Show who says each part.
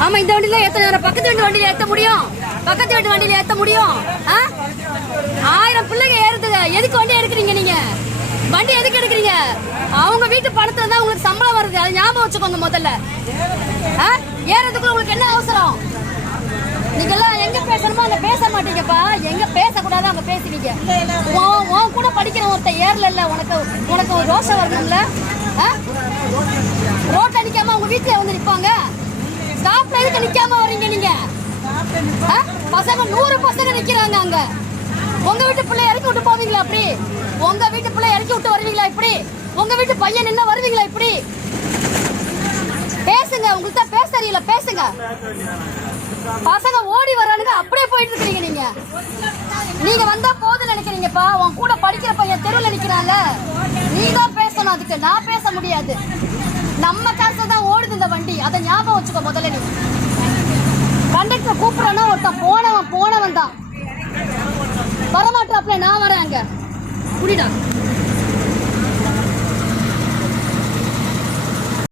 Speaker 1: ஆமா இந்த வண்டியில ஏத்த பக்கத்து வீட்டு வண்டியில ஏத்த முடியும்? பக்கத்து வீட்டு வண்டியில ஏத்த முடியும்? ஆ? ஆயிரம் பிள்ளைங்க ஏறுதுங்க. எதுக்கு வண்டி எடுக்கிறீங்க நீங்க? வண்டி எதுக்கு எடுக்கிறீங்க? அவங்க வீட்டு பணத்துல தான் உங்களுக்கு சம்பளம் வருது. அதை ஞாபகம் வச்சுக்கோங்க முதல்ல. ஆ? உங்களுக்கு என்ன அவசரம்? நீங்க எல்லாம் எங்க பேசணுமோ அங்க பேச மாட்டீங்கப்பா. எங்க பேசக்கூடாது அங்க பேசுவீங்க. உன் உன் கூட படிக்கிற ஒருத்தன் ஏறல இல்ல உனக்கு உனக்கு ஒரு ரோஷம் வருதுல்ல ஆ? ரோட்ல நிக்காம உங்க வீட்டுல வந்து நிப்பாங்க. ஸ்டாப்ல எதுக்கு நிக்காம வர்றீங்க நீங்க? பசங்க நூறு பசங்க நிக்கிறாங்க அங்க. உங்க வீட்டு பிள்ளை இறக்கி விட்டு போவீங்களா அப்படி உங்க வீட்டு பிள்ளை இறக்கி விட்டு வருவீங்களா இப்படி? உங்க வீட்டு பையன் என்ன வருவீங்களா இப்படி? பேசுங்க உங்களுக்கு தான் பேச தெரியல பேசுங்க. பசங்க ஓடி வரானுங்க அப்படியே போயிட்டு இருக்கீங்க நீங்க. நீங்க வந்தா போதும் நினைக்கிறீங்கப்பா. உன் கூட படிக்கிற பையன் தெருவில் நிக்கிறாங்க நீ தான் பேசணும் அதுக்கு. நான் பேச முடியாது. நம்ம காசு தான் ஓடுது இந்த வண்டி. அதை ஞாபகம் வச்சுக்கோ முதல்ல நீ. கண்டக்டர் கூப்பிடறனா ஒருத்தன் போனவன் போனவன் தான் வரமாட்டாப்ல நான் வரேன் அங்க. குடிடா